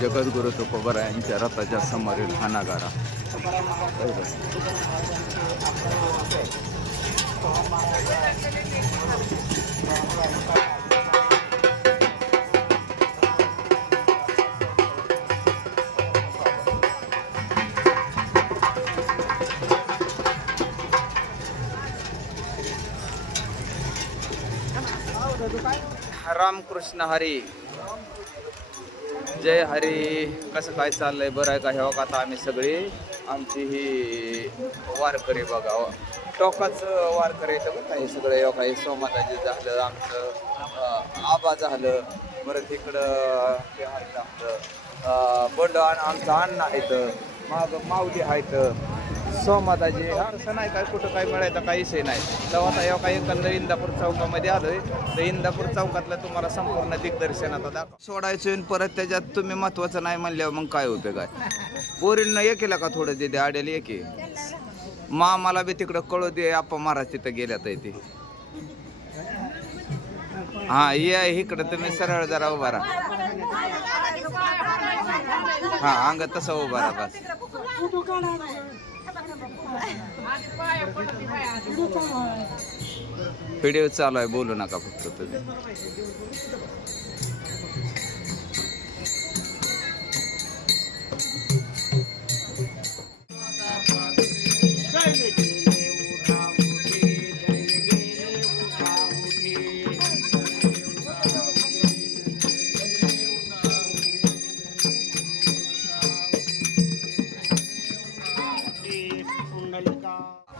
जगद्गुरु तुकोबरायांच्या रथाच्या समोरील हा नगारा. रामकृष्ण हरी. जय हरी. कसं काय चाललंय? बरं आहे का? हे बघा आता आम्ही सगळी. आमची ही वारकरी बघा. हो. टोकाचं वारकरी येतं बघा हे सगळं. हे बघा हे सोमाताजी झालं आमचं आबा झालं. परत इकडं हे आहेत आपलं बंड आमचं अण्णा आहेत. माग माऊली आहेत. सोमाताजी असं नाही काय कुठं काय मिळायचं काहीच विषय नाही. तेव्हा आता एवढा एकंदर इंदापूर चौकामध्ये आलोय. तर इंदापूर चौकातलं तुम्हाला संपूर्ण दिग्दर्शन आता दाखव सोडायचं परत त्याच्यात तुम्ही महत्वाचं नाही म्हणल्यावर मग काय उपयोग आहे? पोरींना ये केला का थोडं दे आडेल एके मामाला बी तिकडं कळू दे आप्पा महाराज तिथं गेल्यात आहे ते. हा ये इकडं तुम्ही सरळ जरा उभा राहा. हा अंग तसं उभा राहा बस. व्हिडिओ चालू आहे बोलू नका फक्त तुम्ही.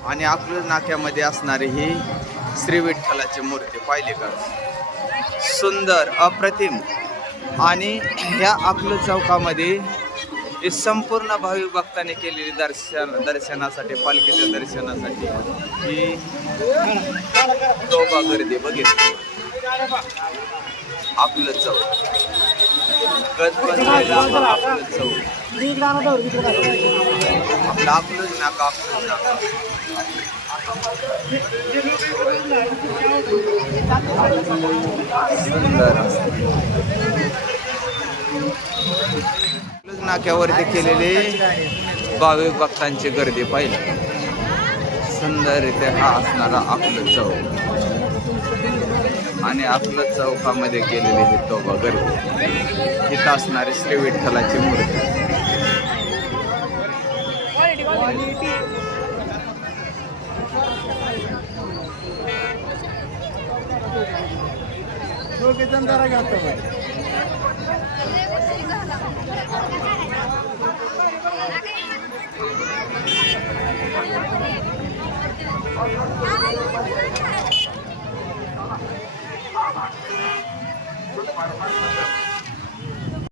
आणि अकलूज नाक्यामध्ये असणारी ही श्री विठ्ठलाची मूर्ती पाहिली का? सुंदर अप्रतिम. आणि ह्या अकलूज चौकामध्ये ही संपूर्ण भाविक भक्तांनी केलेली दर्शन दर्शनासाठी पालखीच्या दर्शनासाठी ही चौका गर्दी बघितली. आपलं चौक. गजबजलेला आपलं चौक. आपलं నా नाका सुंदर नाक्यावरती केलेली भाविक भक्तांची गर्दी पाहिली. सुंदर हा असणारा आपलं चौक. आणि आपलं चौकामध्ये केलेली ही तोबा गर्दी. तिथं असणारी श्री विठ्ठलाची मूर्ती. दोघे जण जरा घ्या